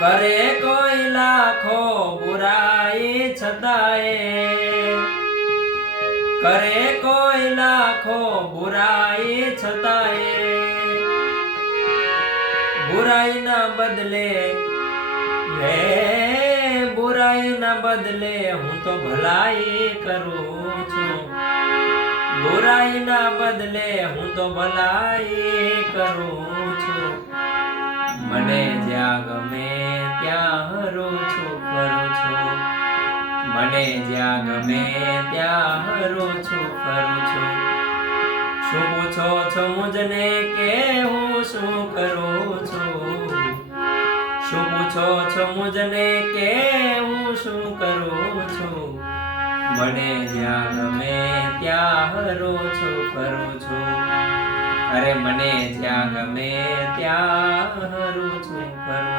કરે કોઈ લાખો બુરાઈ છતાંય, કરે કોઈ લાખો બુરાઈ છતાંય, બુરાઈના બદલે બુરાઈના બદલે હું તો ભલાઈ કરું છું, બુરાઈના બદલે હું તો ભલાઈ કરું છું. મને જ્યાં ગમે ત્યાં હરું છું ફરું છું, મને જ્યાં ગમે ત્યાં હરું છું ફરું છું. શું પૂછો છો મુજને કે હું શું કરું છું, શું પૂછો છો મુજને કે હું શું કરું છું. મને જ્યાં ગમે ત્યાં હરું છું ફરું છું, અરે મને જ્યાં ગમે ત્યાં હરું છું ફરું